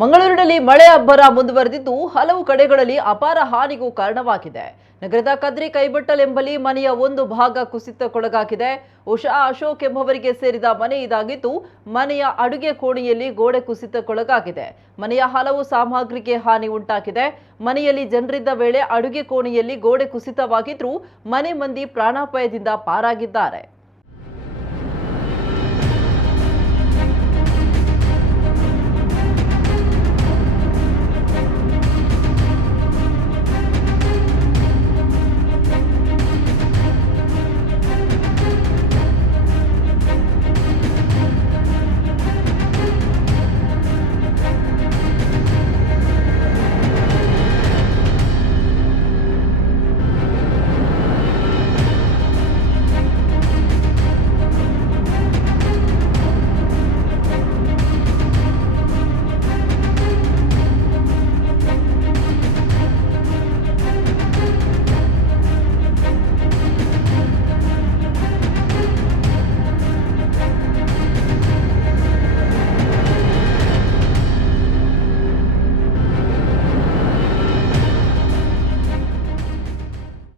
ಮಂಗಳೂರಿನಲ್ಲಿ ಮಳೆ ಅಬ್ಬರ ಮುಂದುವರೆದಿದ್ದು ಹಲವು ಕಡೆಗಳಲ್ಲಿ ಅಪಾರ ಹಾನಿಗೂ ಕಾರಣವಾಗಿದೆ. ನಗರದ ಕದ್ರಿ ಕೈಬಟ್ಟಲ್ ಎಂಬಲ್ಲಿ ಮನೆಯ ಒಂದು ಭಾಗ ಕುಸಿತಕ್ಕೊಳಗಾಗಿದೆ. ಉಷಾ ಅಶೋಕ್ ಎಂಬುವರಿಗೆ ಸೇರಿದ ಮನೆ ಇದಾಗಿದ್ದು, ಮನೆಯ ಅಡುಗೆ ಕೋಣೆಯಲ್ಲಿ ಗೋಡೆ ಕುಸಿತಕ್ಕೊಳಗಾಗಿದೆ. ಮನೆಯ ಹಲವು ಸಾಮಗ್ರಿಗೆ ಹಾನಿ ಉಂಟಾಗಿದೆ. ಮನೆಯಲ್ಲಿ ಜನರಿದ್ದ ವೇಳೆ ಅಡುಗೆ ಕೋಣೆಯಲ್ಲಿ ಗೋಡೆ ಕುಸಿತವಾಗಿದ್ರೂ ಮನೆ ಮಂದಿ ಪ್ರಾಣಾಪಾಯದಿಂದ ಪಾರಾಗಿದ್ದಾರೆ.